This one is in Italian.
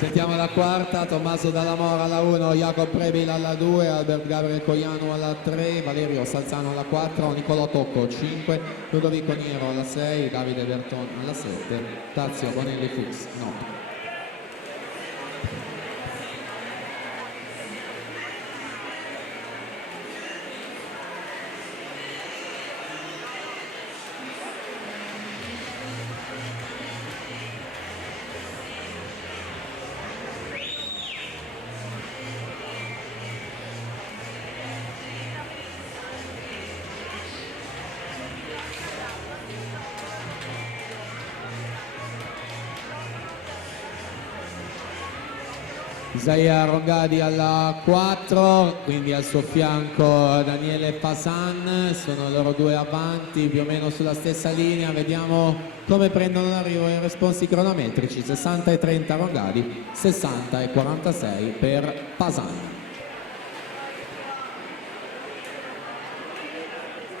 Sentiamo la quarta: Tommaso Dalla Mora alla 1, Jacob Prebil alla 2, Albert Gabriel Coiano alla 3, Valerio Salzano alla 4, Nicolò Tocco 5, Ludovico Niro alla 6, Davide Berton alla 7, Tazio Bonelli Fuchs no. Isaia Rongadi alla 4, quindi al suo fianco Daniele Pasan, sono loro due avanti più o meno sulla stessa linea. Vediamo come prendono l'arrivo i responsi cronometrici: 60 e 30 Rongadi, 60 e 46 per Pasan.